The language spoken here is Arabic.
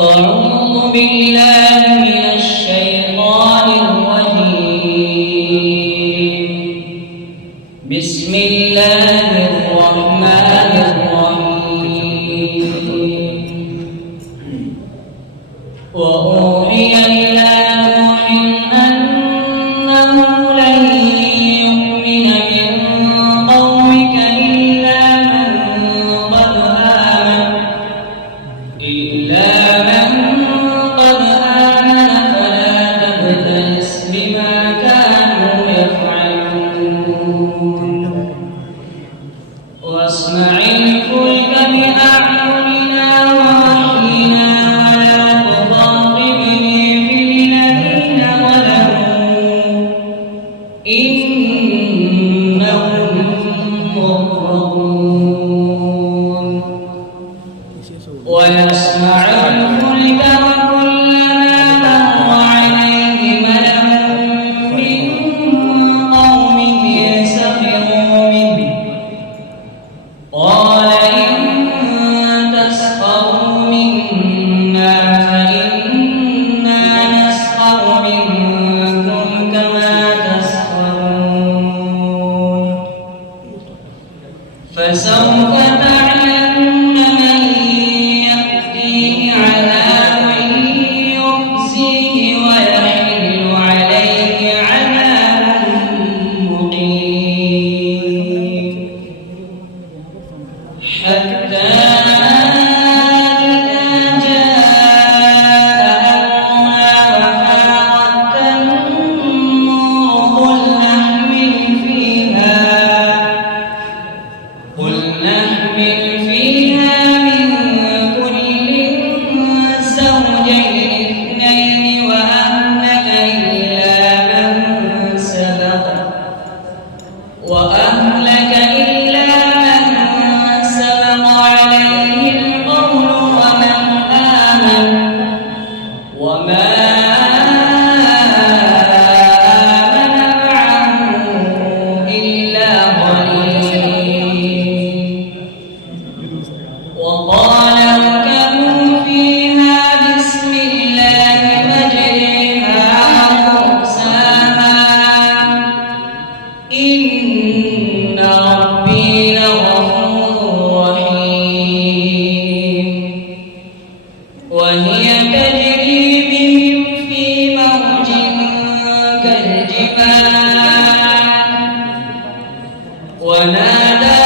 أعوذ بالله من الشيطان الرجيم. بسم الله الرحمن الرحيم. وأوحي إلى نوح أنه لن يؤمن من قومك إلا من قد آمن فلا تبتئس بما كانوا يفعلون. واصنع الفلك بأعيننا ووحينا ولا تخاطبني في الذين ظلموا إنهم مغرقون. ويصنع الفلك وكلما مر عليه ملأ من قومه سخروا منه قال إن تسخروا منا فإنا نسخر منكم كما تسخرون. فسوف تعلمون من يأتيه عذاب يخزيه ويحل عليه عذاب مقيم. حتى إذا جاء أمرنا وفاردت النور قل نحمل فيها من كل زوجين اثنين وأهلك إلا من سبق عليه القول ومن آمن وما آمن معه إلا قليل. وقال اركبوا فيها بسم الله مجريها ومرساها إن ربي لغفور رحيم. وهي تجري بهم في موج كالجبال ونادى